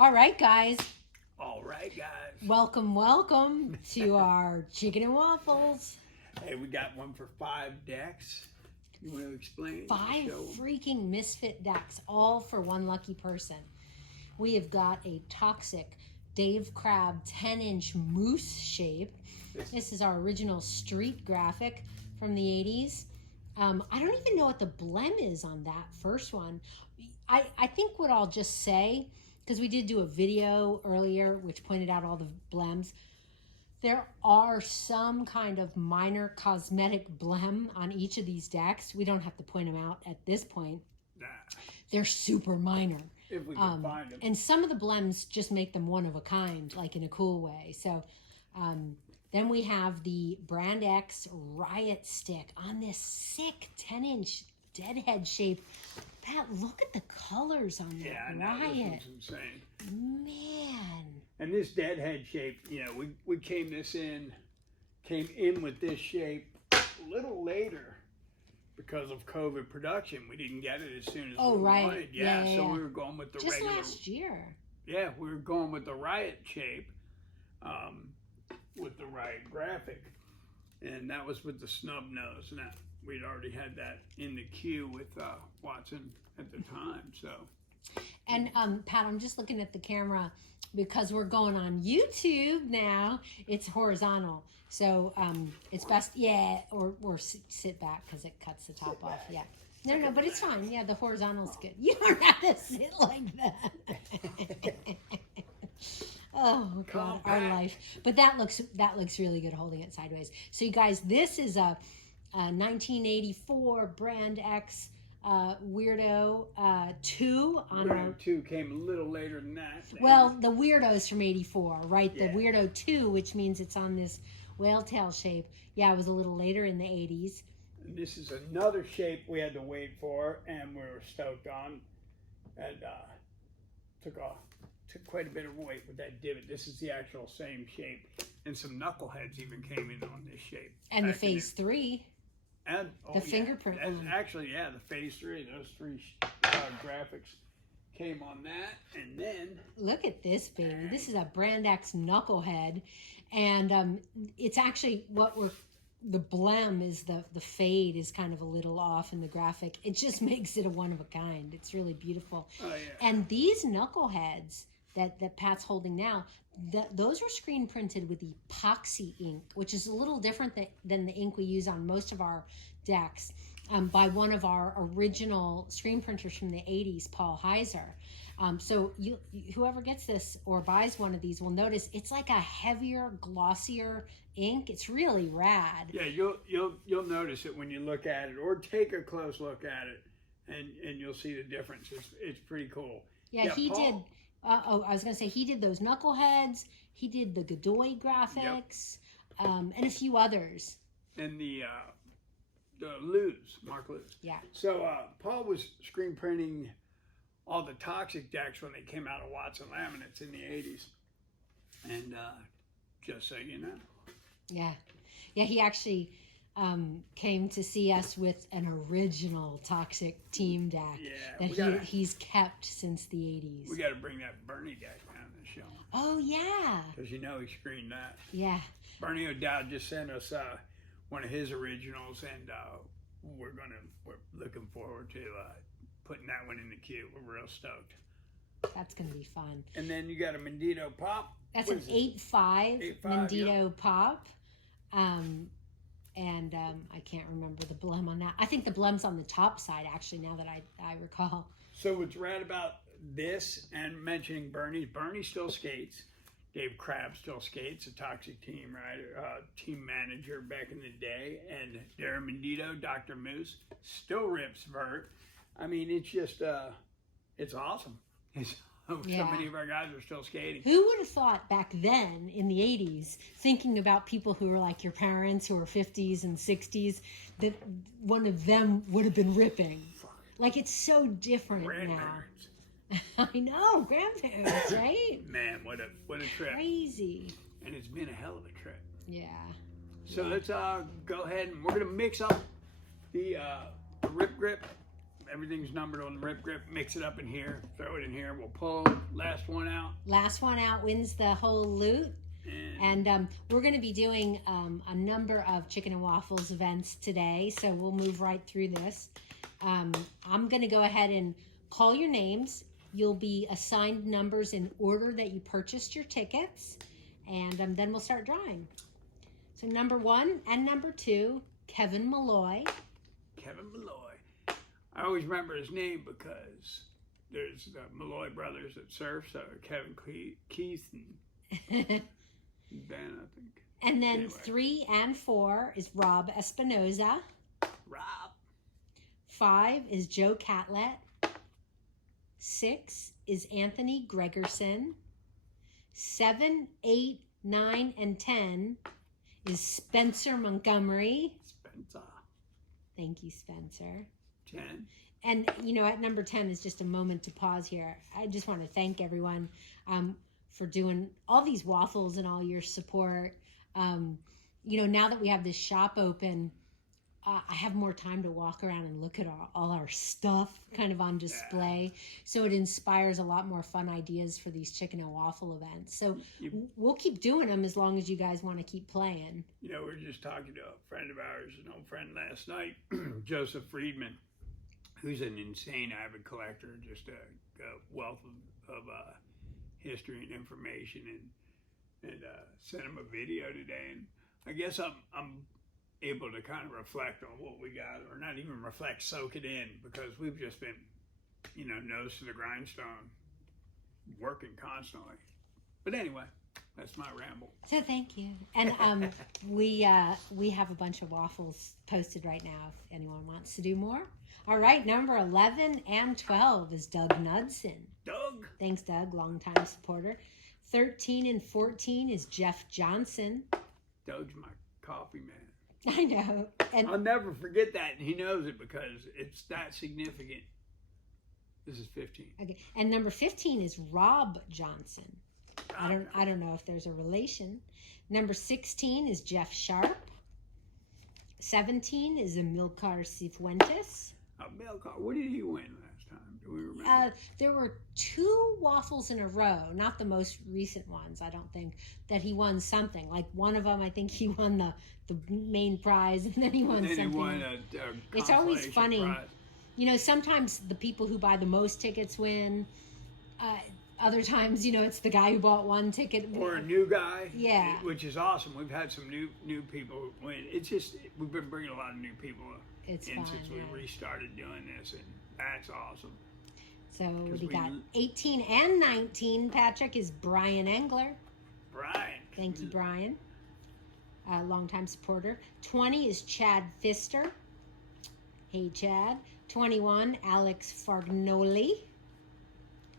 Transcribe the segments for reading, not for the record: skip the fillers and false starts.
All right, guys. All right, guys. Welcome to our chicken and waffles. Hey, we got one for 5 decks. You want to explain? 5 freaking misfit decks, all for one lucky person. We have got a toxic Dave Crab 10-inch moose shape. This is our original street graphic from the 80s. I don't even know what the blem is on that first one. I think what I'll just say, because we did do a video earlier which pointed out all the blems, there are some kind of minor cosmetic blem on each of these decks. We don't have to point them out at this point. Nah. They're super minor. If we can find them. And some of the blems just make them one of a kind, like in a cool way. So then we have the Brand X Riot Stick on this sick 10-inch deadhead shape. Pat, look at the colors on that Riot. This one's insane. Man. And this deadhead shape, you know, we came in with this shape a little later because of COVID production. We didn't get it as soon as we wanted. Yeah, so we were going with the just regular. Just last year. Yeah, we were going with the Riot shape, with the Riot graphic. And that was with the snub nose. Now, we'd already had that in the queue with Watson at the time, so. And Pat, I'm just looking at the camera because we're going on YouTube now. It's horizontal, so it's best, or sit back because it cuts the top off. Yeah, no, but it's fine. Yeah, the horizontal's good. You don't have to sit like that. Oh God, our life. But that looks really good holding it sideways. So you guys, this is a 1984 Brand X Weirdo 2 on Weirdo 2 came a little later than that. Well, the Weirdo's from 84, right? Yeah. The Weirdo 2, which means it's on this whale tail shape. Yeah, it was a little later in the 80s. And this is another shape we had to wait for, and we were stoked on. And took quite a bit of weight with that divot. This is the actual same shape. And some knuckleheads even came in on this shape. And the Phase 3. And the fingerprint. And actually, yeah, the Phase 3, those 3 graphics came on that. And then look at this baby. This is a Brand X knucklehead, and it's actually the blem is the fade is kind of a little off in the graphic. It just makes it a one of a kind. It's really beautiful. Oh, yeah. And these knuckleheads that Pat's holding now, those are screen printed with epoxy ink, which is a little different than the ink we use on most of our decks, by one of our original screen printers from the 80s, Paul Heiser. So whoever gets this or buys one of these will notice it's like a heavier, glossier ink. It's really rad. Yeah, you'll notice it when you look at it, or take a close look at it, and you'll see the difference. It's pretty cool. Yeah, he did. I was going to say, he did those knuckleheads. He did the Godoy graphics, and a few others. And the Luz, Mark Luz. Yeah. So Paul was screen printing all the toxic decks when they came out of Watson Laminates in the 80s. And just so you know. Yeah. Yeah, he actually came to see us with an original toxic team deck that he's kept since the 80s. We got to bring that Bernie deck down to the show. Oh, yeah. Because you know he screened that. Yeah. Bernie O'Dowd just sent us one of his originals, and we're looking forward to putting that one in the queue. We're real stoked. That's going to be fun. And then you got a Mendito Pop. That's an 8.5 Mendito Pop. And I can't remember the blem on that. I think the blem's on the top side, actually, now that I recall. So what's rad about this, and mentioning Bernie still skates. Dave Crab still skates, a toxic team team manager back in the day. And Darren Mendito, Dr. Moose, still rips vert. I mean, it's just, it's awesome. So many of our guys are still skating. Who would have thought back then in the 80s, thinking about people who were like your parents who were 50s and 60s, that one of them would have been ripping? Like, it's so different now. I know, grandparents, right? Man, what a trip. Crazy. And it's been a hell of a trip. Yeah. So let's go ahead, and we're going to mix up the Rip Grip Everything's numbered on the rip grip. Mix it up in here. Throw it in here. We'll pull last one out. Last one out wins the whole loot. And we're going to be doing a number of Chicken and Waffles events today, so we'll move right through this. I'm going to go ahead and call your names. You'll be assigned numbers in order that you purchased your tickets, and then we'll start drawing. So number 1 and number 2, Kevin Malloy. Kevin Malloy. I always remember his name because there's the Malloy brothers that surf, so Kevin Keith and Ben, I think. And then 3 and 4 is Rob Espinoza. Rob. 5 is Joe Catlett. 6 is Anthony Gregerson. 7, 8, 9, and 10 is Spencer Montgomery. Spencer. Thank you, Spencer. 10. And, at number 10 is just a moment to pause here. I just want to thank everyone for doing all these waffles and all your support. Now that we have this shop open, I have more time to walk around and look at all our stuff kind of on display. Yeah. So it inspires a lot more fun ideas for these chicken and waffle events. So we'll keep doing them as long as you guys want to keep playing. We were just talking to a friend of ours, an old friend last night, Joseph Friedman, who's an insane avid collector, just a wealth of history and information, and sent him a video today. And I guess I'm able to kind of reflect on what we got, or not even reflect, soak it in, because we've just been, nose to the grindstone, working constantly. But anyway, that's my ramble. So thank you. And we have a bunch of waffles posted right now if anyone wants to do more. All right, number 11 and 12 is Doug Knudsen. Doug. Thanks, Doug, longtime supporter. 13 and 14 is Jeff Johnson. Doug's my coffee man. I know. And I'll never forget that, and he knows it because it's that significant. This is 15. Okay. And number 15 is Rob Johnson. I don't know if there's a relation. Number 16 is Jeff Sharp. 17 is Amilcar Cifuentes. Amilcar, what did he win last time? Do we remember? There were 2 waffles in a row, not the most recent ones, I don't think, that he won something. Like one of them, I think he won the main prize, and then he won something. He won a it's always funny. Prize. Sometimes the people who buy the most tickets win. Other times, it's the guy who bought one ticket. Or a new guy. Yeah. Which is awesome. We've had some new people win. It's just, we've been bringing a lot of new people in since we restarted doing this, and that's awesome. So we got 18 and 19, Patrick, is Brian Engler. Brian. Thank you, Brian. Longtime supporter. 20 is Chad Pfister. Hey, Chad. 21, Alex Fargnoli.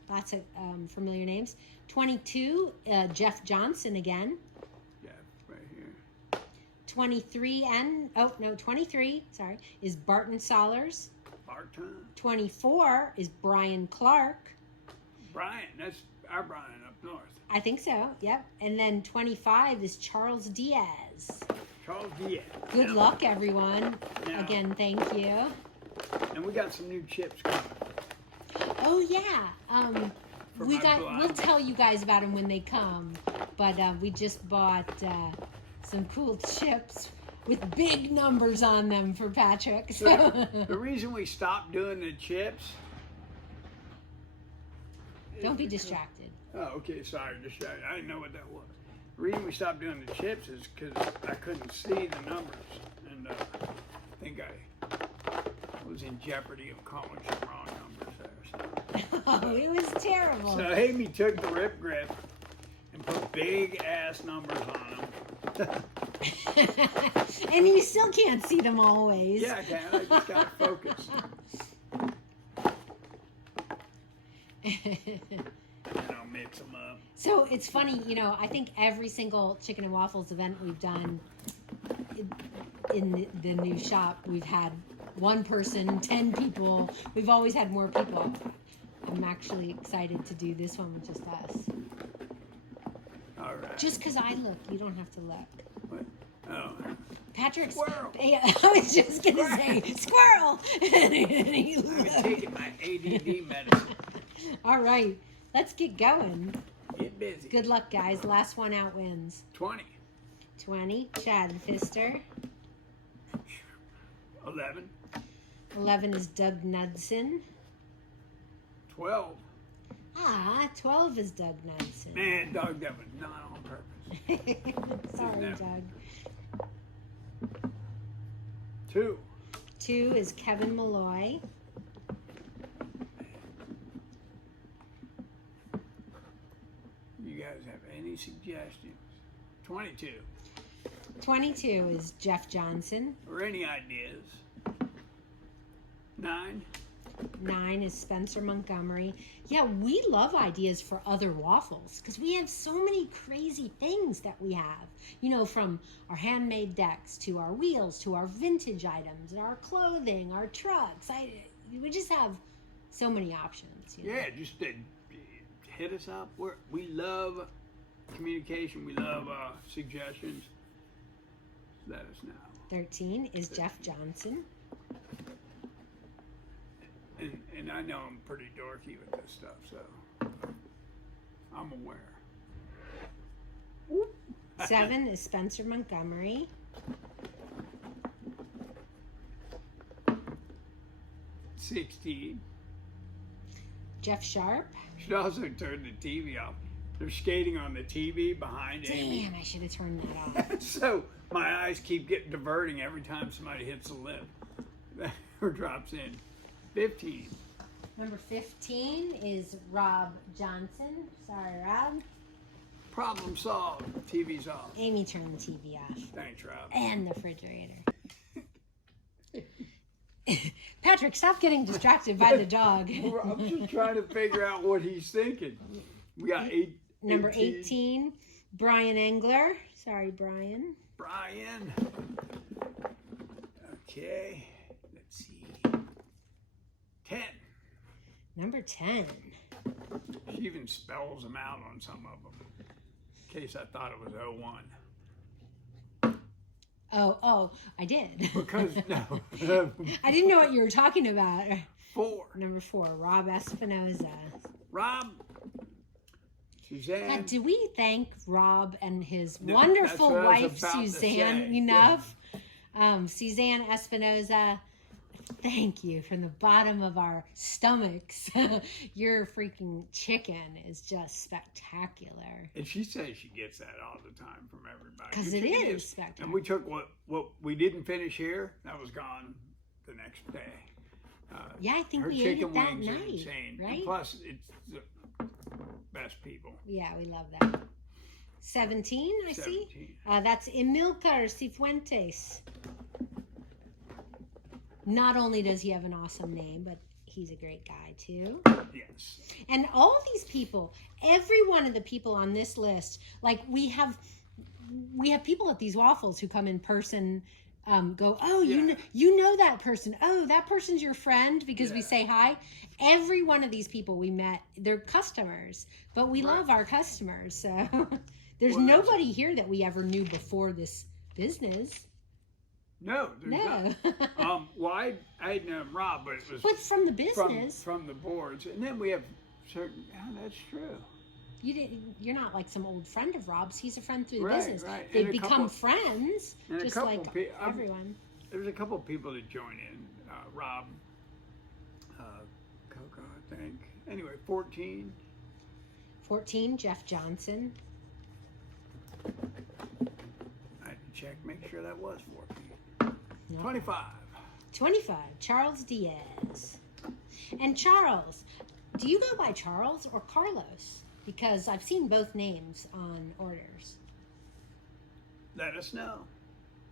Lots of familiar names. 22, Jeff Johnson again. Yeah, right here. 23 is Barton Sollers. Barton. 24 is Brian Clark. Brian, that's our Brian up north. I think so, yep. And then 25 is Charles Diaz. Charles Diaz. Good luck, everyone. Again, thank you. And we got some new chips coming. Oh, yeah. We'll tell you guys about them when they come. But we just bought some cool chips with big numbers on them for Patrick. So the reason we stopped doing the chips... Don't be distracted. Oh, okay, sorry. I didn't know what that was. The reason we stopped doing the chips is because I couldn't see the numbers. And I think I was in jeopardy of calling some wrong numbers there. So. Oh, it was terrible. So Amy took the rip grip and put big ass numbers on them. And you still can't see them always. Yeah, I can. I just gotta focus. And I'll mix them up. So it's funny, I think every single Chicken and Waffles event we've done in the new shop, we've had one person, 10 people. We've always had more people. I'm actually excited to do this one with just us. All right. Just because I look, you don't have to look. What? Oh. Patrick's. Squirrel. I was just gonna say squirrel. I've been taking my ADD medicine. All right, let's get going. Get busy. Good luck, guys. Last one out wins. 20. 20, Chad Pfister. 11. 11 is Doug Knudsen. 12. 12 is Doug Knudsen. Man, Doug, that was not on purpose. Sorry, No. Doug. 2. 2 is Kevin Malloy. You guys have any suggestions? 22. 22 is Jeff Johnson. Or any ideas? 9. 9 is Spencer Montgomery. Yeah, we love ideas for other waffles because we have so many crazy things that we have. You know, from our handmade decks to our wheels to our vintage items and our clothing, our trucks. We just have so many options. You know? Yeah, just hit us up. We love communication. We love suggestions. Let us know. 13 is Jeff Johnson. And I know I'm pretty dorky with this stuff, so I'm aware. 7 is Spencer Montgomery. 16. Jeff Sharp. Should also turn the TV off. They're skating on the TV behind Amy. Damn, I should have turned that off. So my eyes keep getting diverting every time somebody hits a lip or drops in. 15. Number 15 is Rob Johnson. Sorry, Rob. Problem solved. TV's off. Amy turned the TV off. Thanks, Rob. And the refrigerator. Patrick, stop getting distracted by the dog. I'm just trying to figure out what he's thinking. We got Number 18, Brian Engler. Sorry, Brian. Brian. Okay. Let's see. 10. Number 10. She even spells them out on some of them. In case I thought it was 01. Oh, I did. Because, no. I didn't know what you were talking about. 4. Number 4, Rob Espinoza. Rob. Suzanne. God, did we thank Rob and his No, wonderful that's what I was wife, about to Suzanne, say. enough? Suzanne Espinoza, thank you from the bottom of our stomachs. Your freaking chicken is just spectacular. And she says she gets that all the time from everybody. Because Your it chicken is spectacular. And we took what we didn't finish here, that was gone the next day. Yeah, I think her we ate chicken it that wings night, are insane. right? And plus, it's the best people. Yeah, we love that. 17, I see. 17. That's Emilcar Cifuentes. Not only does he have an awesome name, but he's a great guy too. Yes. And all these people, every one of the people on this list, like we have people at these waffles who come in person, go, oh, Yeah. you know that person. Oh, that person's your friend because we Yeah. say hi. Every one of these people we met, they're customers, but we Right. love our customers. So there's Well, that's- nobody here that we ever knew before this business. No, there's No. not. Well, I had known Rob, but it was But from the business, from the boards. And then we have certain, that's true. you're not like some old friend of Rob's. He's a friend through the Right, business. right. They And a become couple- friends, and a just couple like everyone. There's a couple of people that join in. Rob, Coco, I think. Anyway, 14. 14, Jeff Johnson. I had to check, make sure that was 14. No. 25. 25, Charles Diaz. And Charles, do you go by Charles or Carlos? Because I've seen both names on orders. Let us know.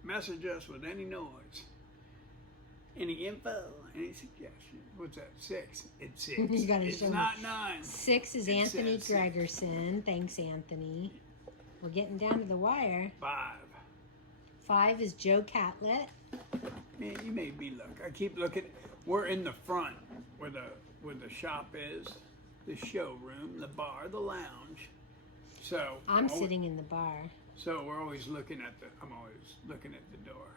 Message us with any noise. Any info, any suggestions. What's that? 6. It's 6. You gotta It's show me. not 9. 6 is It Anthony says 6. Gregerson. Thanks, Anthony. We're getting down to the wire. 5. 5 is Joe Catlett. Man, you made me look. I keep looking. We're in the front where the shop is, the showroom, the bar, the lounge. So I'm sitting in the bar. So we're always looking at I'm always looking at the door.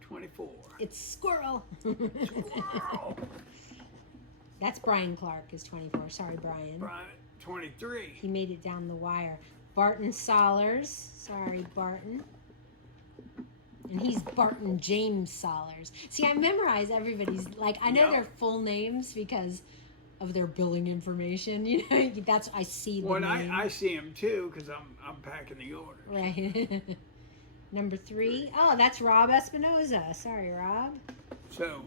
24. It's squirrel. Wow. That's Brian Clark is 24. Sorry, Brian. Brian, 23. He made it down the wire. Barton Solers. Sorry, Barton. And he's Barton James Solers. See, I memorize everybody's, like, I know their full names because of their billing information. You know, that's, I see the name. I see him too because I'm packing the order. Right. Number 3. Oh, that's Rob Espinoza. Sorry, Rob. So.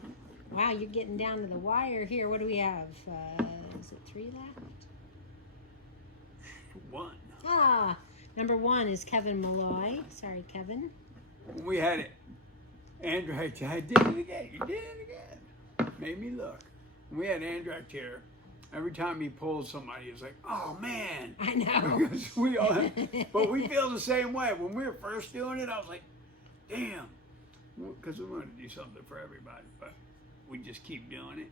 Wow, you're getting down to the wire here. What do we have? Is it 3 left? 1. Ah, number 1 is Kevin Malloy. Sorry, Kevin. We had it. Andrew, I did it again. You did it again. Made me look. When we had Andrew here, every time he pulled somebody, he was like, oh, man. I know. we all, but we feel the same way. When we were first doing it, I was like, damn. Because we wanted to do something for everybody. But we just keep doing it.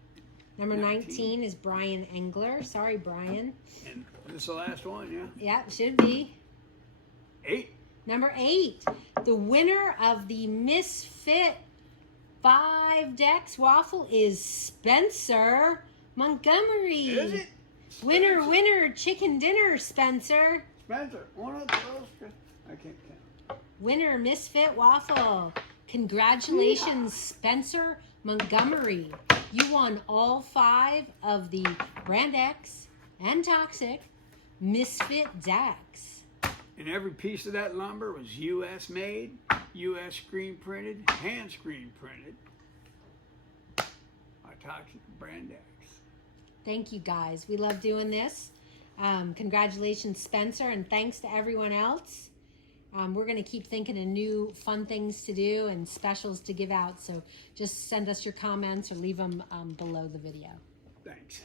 Number 19 is Brian Engler. Sorry, Brian. And this is the last one, yeah? Yeah, should be. 8. Number 8, the winner of the Misfit 5 decks waffle is Spencer Montgomery. Is it? Winner, winner, chicken dinner, Spencer. Spencer, one of those. I can't count. Winner, Misfit waffle. Congratulations, Spencer Montgomery. You won all 5 of the Brand X and Toxic Misfit decks. And every piece of that lumber was U.S. made, U.S. screen printed, hand screen printed. Our Toxic Brand X. Thank you, guys. We love doing this. Congratulations, Spencer, and thanks to everyone else. We're going to keep thinking of new fun things to do and specials to give out. So just send us your comments or leave them below the video. Thanks.